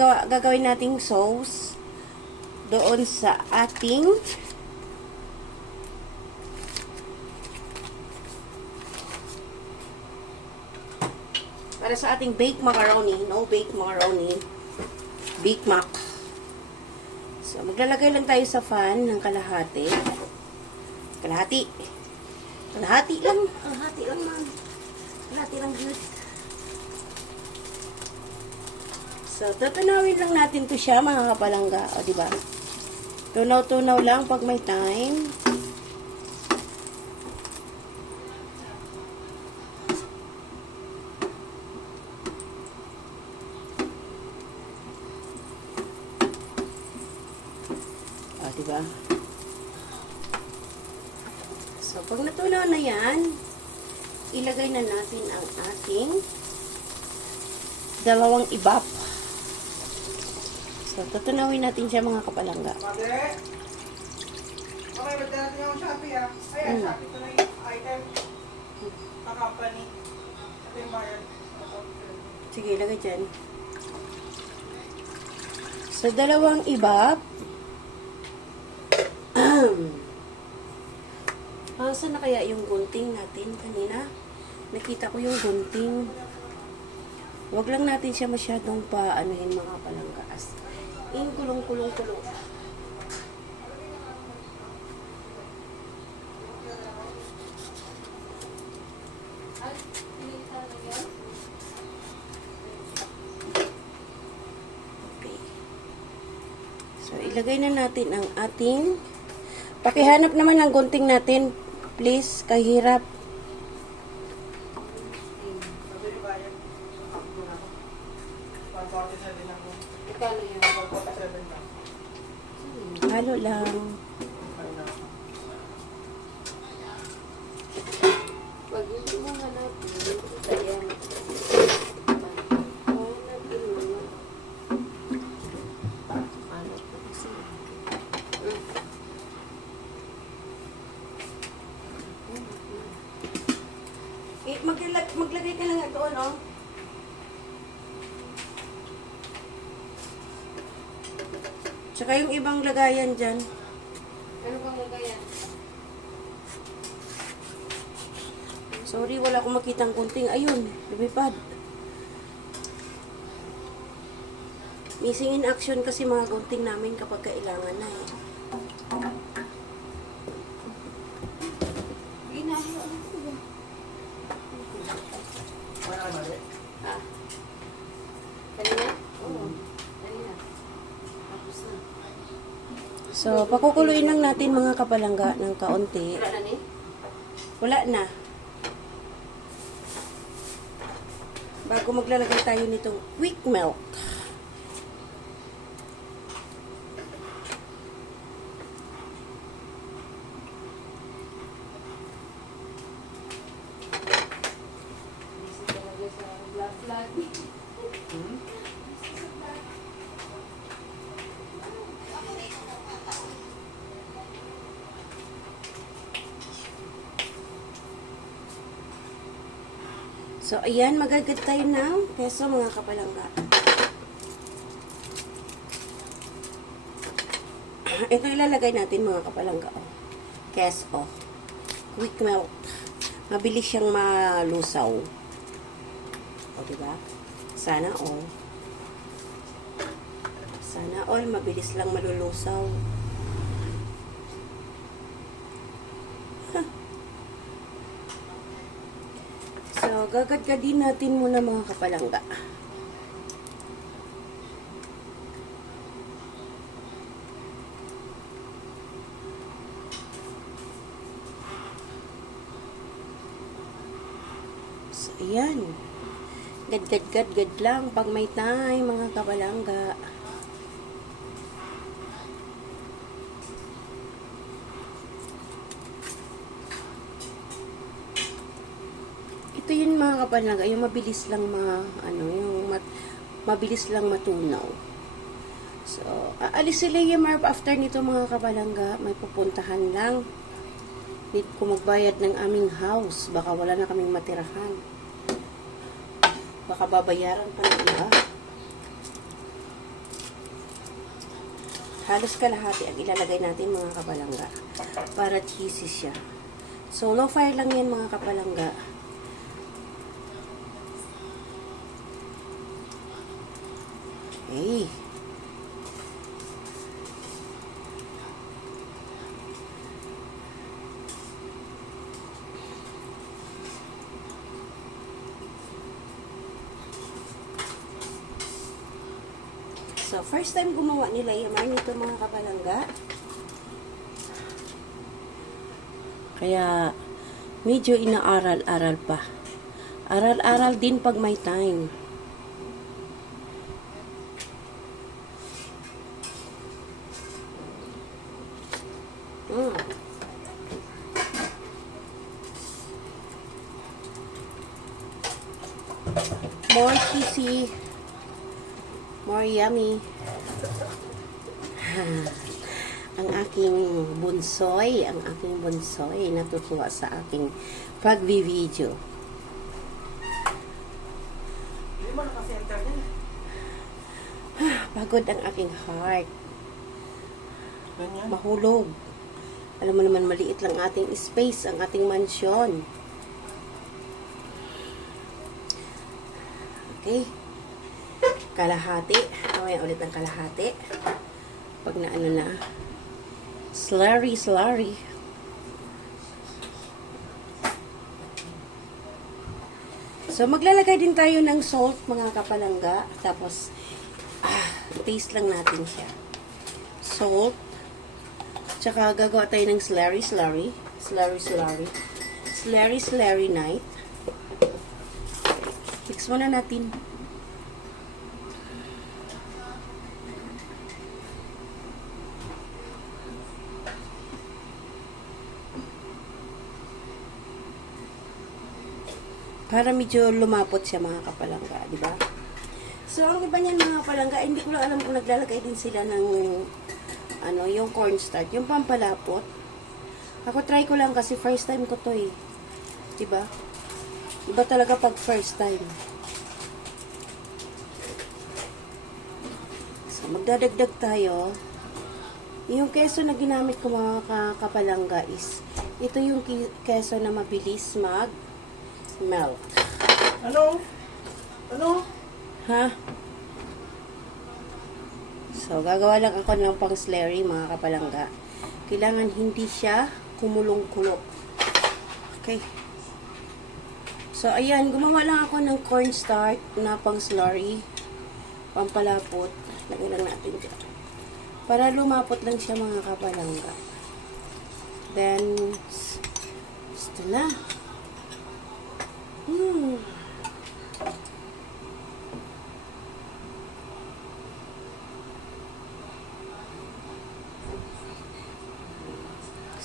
gagawin nating sauce doon sa ating para sa ating baked macaroni. No baked macaroni. Bake mac. So, maglalagay lang tayo sa pan ng kalahati. Kalahati. Kalahati lang. Kalahati lang, man. Kalahati lang, good. So, tutunawin lang natin to siya, mga kapalangga. O, diba? Tunaw-tunaw lang pag may time. O, diba? So, pag natunaw na yan, ilagay na natin ang ating dalawang ibap. So, tutunawin natin siya, mga kapalangga. Mother? Okay, ba't natin yung Shopee ah? Ayan, Shopee ito na yung item. Ang company. Ito yung bayad. Sige, ilagay dyan. So, dalawang ibap. Saan na kaya yung gunting natin kanina? Nakita ko yung gunting. Huwag lang natin siya masyadong pa-anuhin, mga palanggaas. Yung kulong-kulong-kulong. Okay. So, ilagay na natin ang ating pakihanap naman ng gunting natin. Please, kahirap. Ito yung bayad. Ako na. 147 lang mo. Ikano yun? 147 lang. Halo lang. Ano na? Pag hindi mo hanapin, ayan. Hanapin mo. Ano po kasi? Maglagay ka lang doon, oh. Tsaka yung ibang lagayan dyan. Ano bang lagayan? Sorry, wala akong makitang gunting. Ayun, lumipad. Missing in action kasi mga gunting namin kapag kailangan na eh. Ginahiyo ano ko ba? Wala ka mali? Ha? Kanina? Oo. Kanina. Tapos na. So, pakukuluin lang natin mga kapalangga ng kaunti. Wala na ni? Wala na. Bago maglalagay tayo nitong quick milk. So, ayan, magagad tayo ng peso, mga kapalangga. Ito ilalagay natin, mga kapalangga. Oh. Keso. Quick melt. Mabilis siyang malusaw. O, diba? Sana all. Sana all, mabilis lang malulusaw. So, gagadgadin natin muna mga kapalangga. So, ayan. Gad lang pag may time mga kapalangga. Ito yun mga kapalangga, yung mabilis lang mabilis lang matunaw. So, aalis si Leia Marp after nito mga kapalangga, may pupuntahan lang. Need ko magbayad ng aming house, baka wala na kaming matirahan. Baka babayaran pa ng iba. Halos kalahati ang ilalagay natin mga kapalangga. Para cheesy siya. So, low fire lang yan mga kapalangga. Okay. So, first time gumawa nila yaman ito mga kapalangga. Kaya, medyo inaaral-aral pa. Aral-aral din pag may time. More cheesy. More yummy. Ang aking bunsoy, natutuwa sa aking pag-video. Hindi mo nakasenter din. Pagod ang aking heart. Ganyan. Mahulog. Alam mo naman, maliit lang ating space, ang ating mansyon. Okay. Kalahati. Mamaya ulit ng kalahati. Pag na ano na. Slurry. So, maglalagay din tayo ng salt, mga kapalangga. Tapos, taste lang natin siya. Salt. Tsaka, gagawa tayo ng slurry night. Mix muna natin. Para medyo lumapot siya mga kapalangga, di ba? So, ang iba niyan mga kapalangga, hindi ko lang alam kung naglalagay din sila ng yung cornstarch, yung pampalapot. Ako try ko lang kasi first time ko to eh. Di ba? Iba talaga pag first time. So, magdadagdag tayo. Yung keso na ginamit ko mga kapalangga is, ito yung keso na mabilis melt. Ano? Ha? So, gagawa lang ako ng pang slurry, mga kapalangga. Kailangan hindi siya kumulong-kulo. Okay. So, ayan. Gumawa lang ako ng cornstarch na pang slurry. Pampalapot. Lagyan lang natin dyan. Para lumapot lang siya, mga kapalangga. Then, gusto na.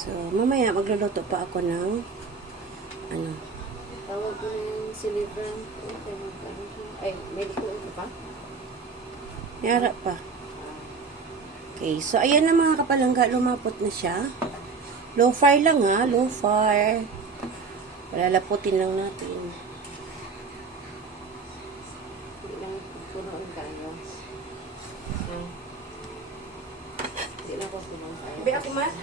So, mamaya magluluto pa ako ng tawag ko na yung celebrant. Ay, medical ito pa? Yara pa. Okay, so ayan na mga kapalangga, lumapot na siya. Low fire lang ha, low fire. Palalaputin lang natin. Hindi lang punuan tayo. Hindi lang punuan tayo. Ibi ako mas?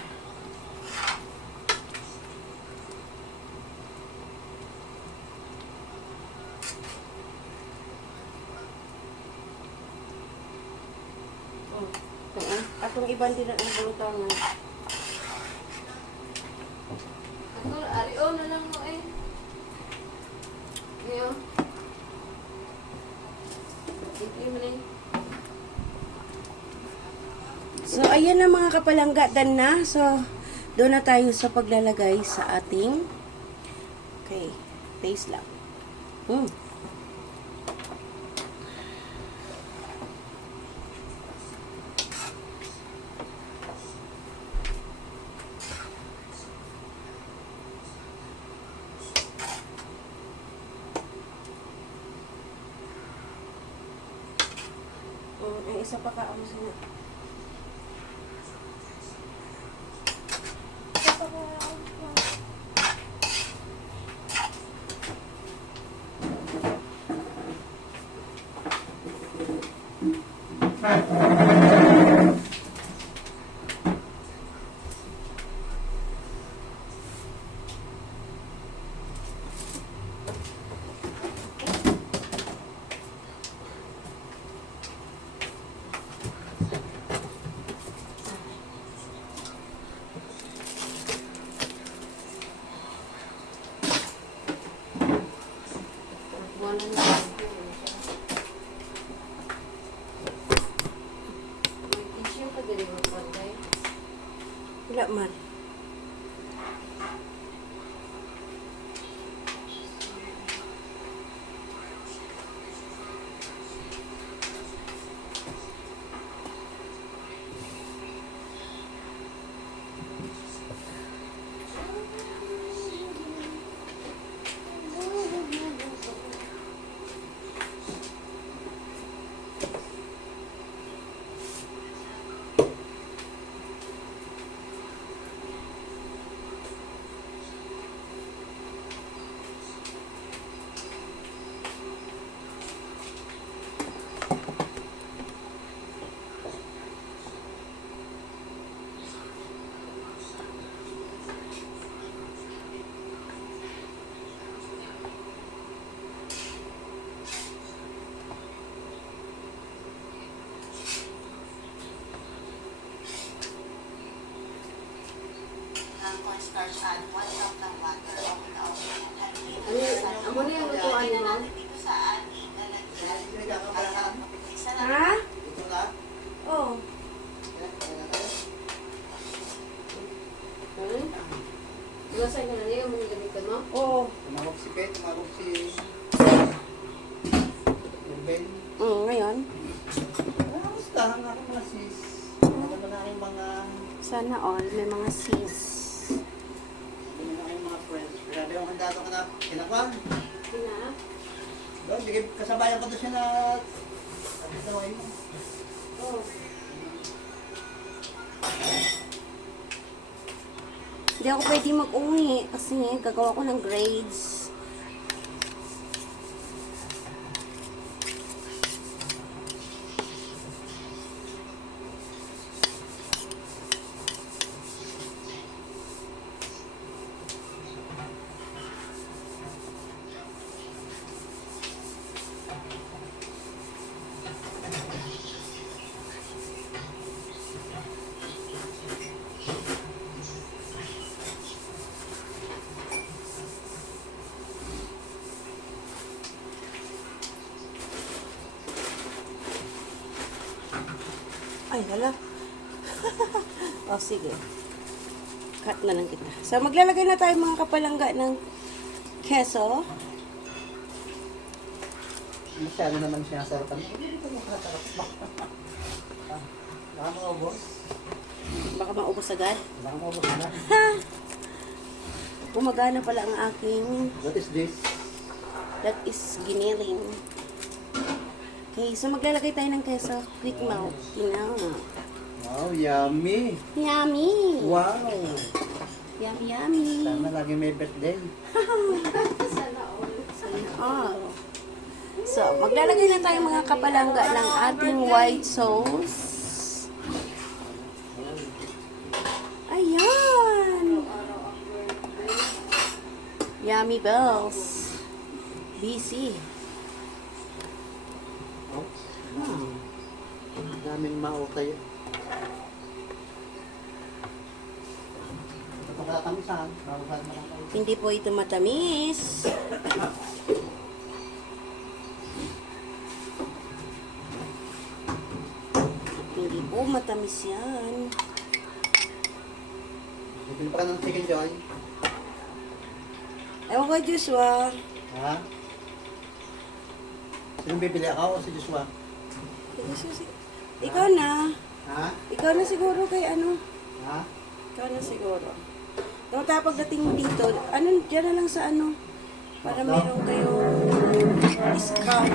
Atong iban din ang bulutangan. Ako, ario na lang mo eh. Ngayon. Hindi mo na So, ayan na mga kapalangga, done na. So, doon na tayo sa paglalagay sa ating taste lang. Ang isa pa kaamo sa Wala man. cornstarch at 1 cup ng water o kinaubos ng haligi. Amo na yung lutuan Lagyan mo? natin dito sa ating lalagyan. Isa na. Ha? Ito na. Oh. Iwasan ka na niya yung mga gamitan mo? Oo. Tumawag si Pet, tumawag si Ben. Ngayon. Kamusta ang aking mga sis? Ano naman ang aking mga Sana all may mga sis. ano naman ang aking mga friends? Grabe ang handa ko na kinakwan. Ina? Doon, bigay kasabayan ko doon siya na sabi sa mo. Oh. Hindi ako pwede mag-uwi kasi gagawa ko ng grades. Ay, hala. O, sige. Cut na lang kita. So, maglalagay na tayo mga kapalangga ng keso. Masyado naman siya sarapan. Hindi ko makasarap. Baka maubos. Baka maubos agad. Baka maubos na. Gumagana pala ang aking What is this? that is giniling. Okay, so maglalagay tayo ng keso. Quick melt. Wow, yummy. Yummy! Wow. Yummy, yummy. Sana lagi may birthday. Sana all. Sana all. So, maglalagay na tayo mga kapalangga ng ating white sauce. Ayan! Yummy bells. BC. Ang daming maukay. Makakamisan. Makakamisan na lang kayo. Hindi po ito matamis. Hindi po matamis yan. Bibili pa ka ng chicken joy. Ewan ko, Joshua. Ha? Sinong bibili ako o si Joshua? Ikaw na. Ha? Ikaw na siguro kay ano. Ha? Ikaw na siguro. Tapos pagdating mo dito, ano, dyan na lang sa ano. Para meron kayong discount.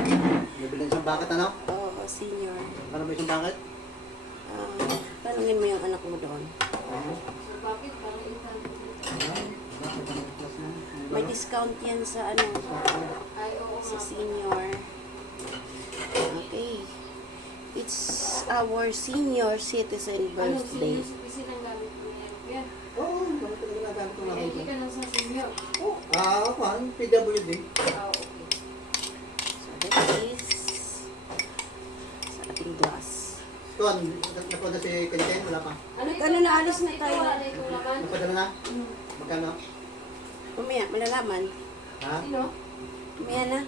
Bibili isang bucket ano? Oo, senior. Ano ba isang bucket? Tanungin mo yung anak mo doon. So, bakit? Parang intan. May discount yan sa ano, Ay, oo sa nga. senior. Okay. It's our senior citizen Ano, birthday. sinisin ang gamit mo yan? Yan. Oo, bakit ka ginagamit ko na Ay, hindi ka nang sa senior. Ako, ang PWD. Ah, okay. So that is sa ating glass. Kuan, nakuha si Kaniten, wala pa. Ano ito? Ano, naalis na tayo. Ito, wala itong laman. Napadala na? Magkano? Mamaya, malalaman. Ha? Sino? Mamaya na.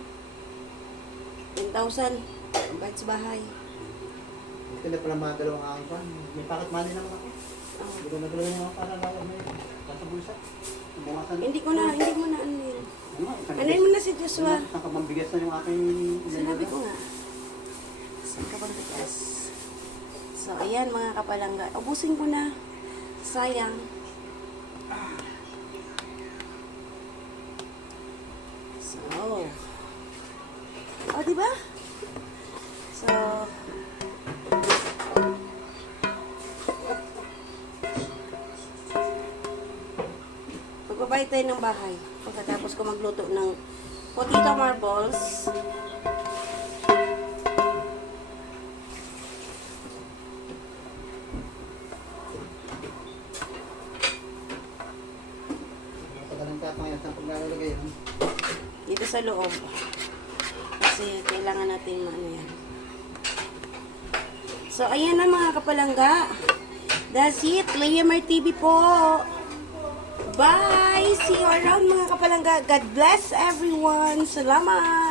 10,000. Ang bayad sa bahay. ko na pala mga dalawang aking pan. May pocket money naman ako. Oh. Hindi ko nagalaw niya para lang may sa bulsa. Bumasan. Hindi mo na ano yun. Ano mo na si Joshua? Ang kamambigas na yung aking... Sinabi ko nga. Saan ka bang tigas? So, ayan mga kapalangga. Ubusin ko na. Sayang. So, oh, diba? So, magbabayad tayo ng bahay. Pagkatapos ko magluto ng potato marbles. Pagkalang tapang yan, saan paglalagay yan? Dito sa loob. Kasi kailangan natin maano yan. So, ayan na mga kapalangga. That's it. Layamar TV po. Bye! See you around mga kapalangga. God bless everyone. Salamat!